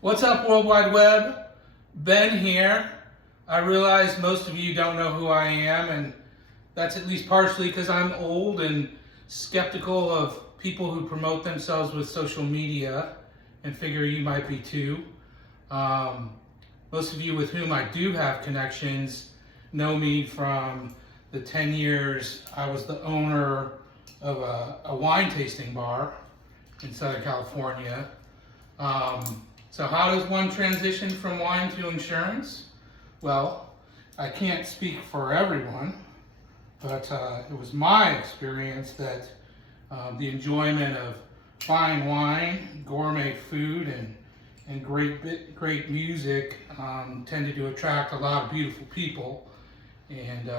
What's up, World Wide Web? Ben here. I realize most of you don't know who I am, and that's at least partially because I'm old and skeptical of people who promote themselves with social media, and figure you might be too. Most of you with whom I do have connections know me from the 10 years I was the owner of a wine tasting bar in Southern California. So how does one transition from wine to insurance? Well, I can't speak for everyone, but it was my experience that the enjoyment of fine wine, gourmet food, and great music tended to attract a lot of beautiful people. And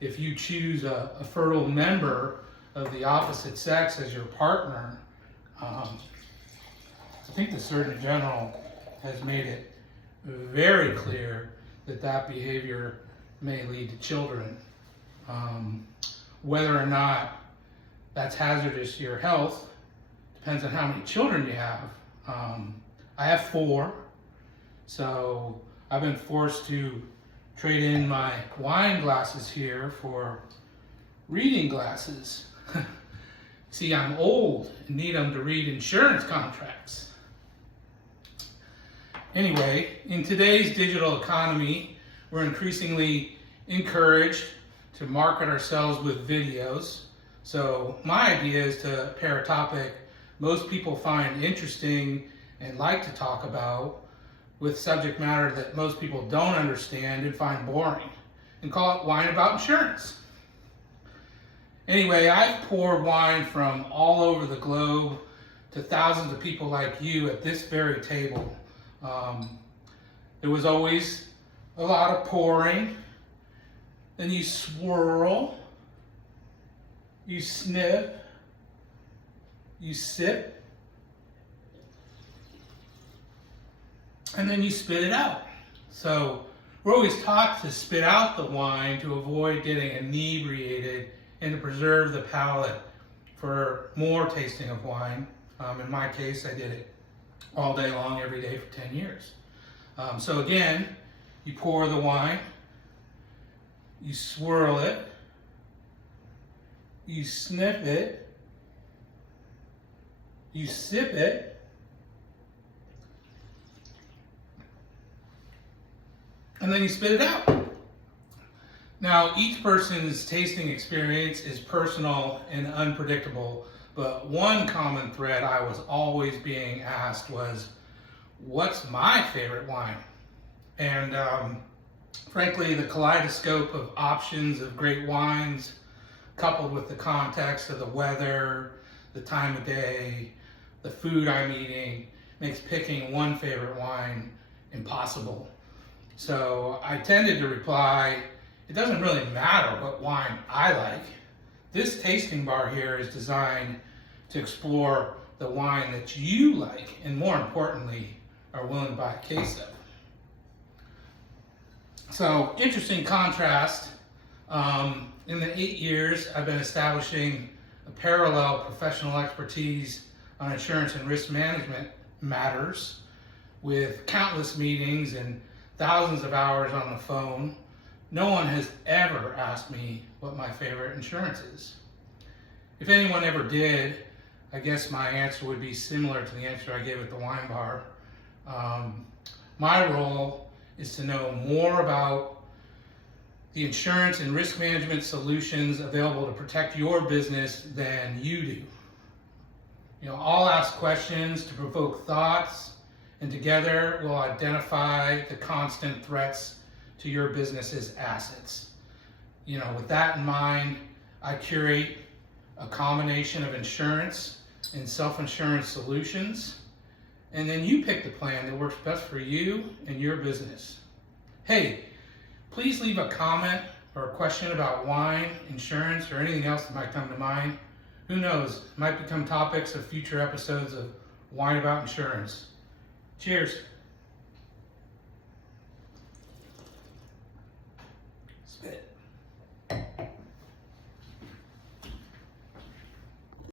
if you choose a fertile member of the opposite sex as your partner, I think the Surgeon General has made it very clear that that behavior may lead to children. Whether or not that's hazardous to your health depends on how many children you have. I have 4, so I've been forced to trade in my wine glasses here for reading glasses. See, I'm old and need them to read insurance contracts. Anyway, in today's digital economy, we're increasingly encouraged to market ourselves with videos. So my idea is to pair a topic most people find interesting and like to talk about with subject matter that most people don't understand and find boring, and call it Wine About Insurance. Anyway, I've poured wine from all over the globe to thousands of people like you at this very table. There was always a lot of pouring. Then you swirl, you snip, you sip, and then you spit it out. So we're always taught to spit out the wine to avoid getting inebriated and to preserve the palate for more tasting of wine. In my case, I did it all day long, every day for 10 years. So again, you pour the wine, you swirl it, you snip it, you sip it, and then you spit it out. Now, each person's tasting experience is personal and unpredictable, but one common thread I was always being asked was, what's my favorite wine? And frankly, the kaleidoscope of options of great wines, coupled with the context of the weather, the time of day, the food I'm eating, makes picking one favorite wine impossible. So I tended to reply, it doesn't really matter what wine I like. This tasting bar here is designed to explore the wine that you like, and more importantly, are willing to buy a case of. So, interesting contrast. In the 8 years I've been establishing a parallel professional expertise on insurance and risk management matters, with countless meetings and thousands of hours on the phone, no one has ever asked me what my favorite insurance is. If anyone ever did, I guess my answer would be similar to the answer I gave at the wine bar. My role is to know more about the insurance and risk management solutions available to protect your business than you do. I'll ask questions to provoke thoughts, and together we'll identify the constant threats to your business's assets. With that in mind, I curate a combination of insurance and self-insurance solutions, and then you pick the plan that works best for you and your business. Hey, please leave a comment or a question about wine, insurance, or anything else that might come to mind. Who knows, it might become topics of future episodes of Wine About Insurance. Cheers.